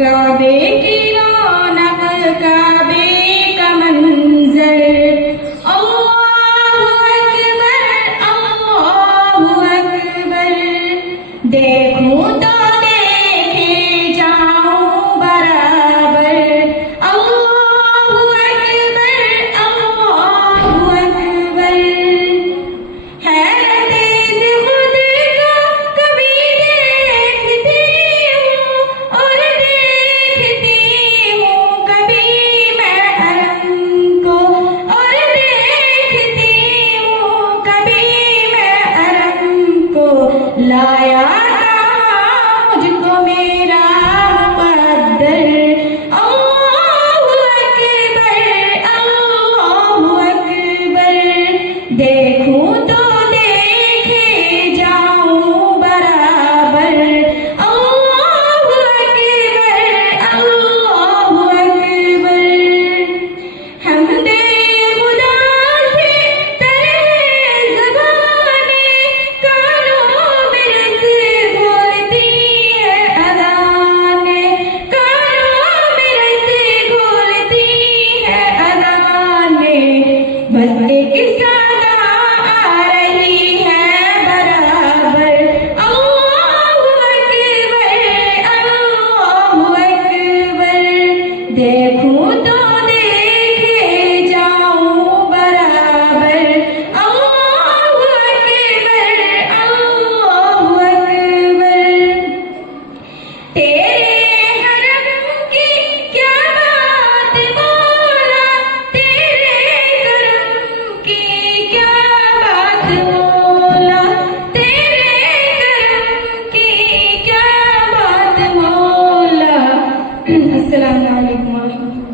काबे की रौनक, काबे का मंजर, अल्लाहु अकबर, अल्लाहु अकबर। देखूं तो देखे जाऊं बराबर, अल्लाहु अकबर, अल्लाहु अकबर। हैरत से खुद को कभी देखती हूँ और देखती हूँ कभी मैं हरम को, और देखती हूँ कभी मैं हरम को। लाया कहाँ मुझको मेरा मुक़द्दर, अल्लाहु अकबर, अल्लाहु अकबर। देखूं तो देखे जाऊं बराबर, अल्लाहु अकबर, अल्लाहु अकबर। हमदे खुदा से तरह ज़बाने, कानों में रस घोलती है अज़ाने, कानों में रस घोलती है अज़ाने। बस एक सदा आ रही है बराबर, अल्लाहु अकबर, अल्लाहु अकबर। देखूं तो देखे जाऊं बराबर, अल्लाहु अकबर, अल्लाहु अकबर। तेरे हरम की क्या बात मौला, तेरे करम की क्या बात मौला, तेरे करम की क्या बात मौला। अस्सलामु अलैकुम।